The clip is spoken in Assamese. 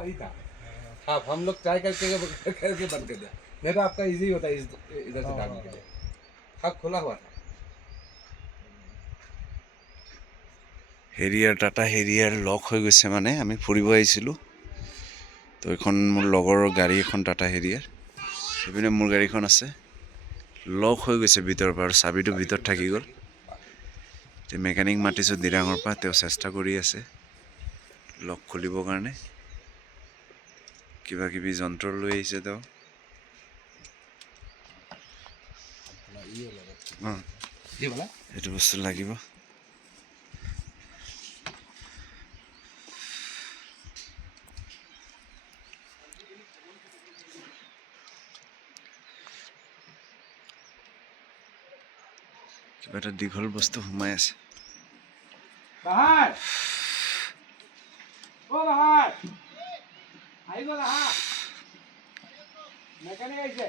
वही था। आप हम लोग ट्राई करके करके बंद कर दिया, नहीं तो आपका इजी होता है इधर से डालने के लिए। हाँ खुला हुआ था। হেৰিয়াৰ টাটা হেৰিয়াৰ লক হৈ গৈছে, মানে আমি ফুৰিব আহিছিলোঁ তো এখন মোৰ লগৰ গাড়ী এখন টাটা হেৰিয়াৰ, সেইপিনে মোৰ গাড়ীখন আছে, লক হৈ গৈছে ভিতৰৰ পৰা, আৰু চাবিটো ভিতৰত থাকি গ'ল। এতিয়া মেকানিক মাতিছোঁ দিৰাঙৰ পৰা, তেওঁ চেষ্টা কৰি আছে লক খুলিবৰ কাৰণে, কিবা কিবি যন্ত্ৰ লৈ আহিছে তেওঁ। ये वाला এইটো বস্তু লাগিব। কিবা এটা দীঘল বস্তু সোমাই আছে। बाहर ओ बाहर आई गो रहा मैकेनिक ऐसे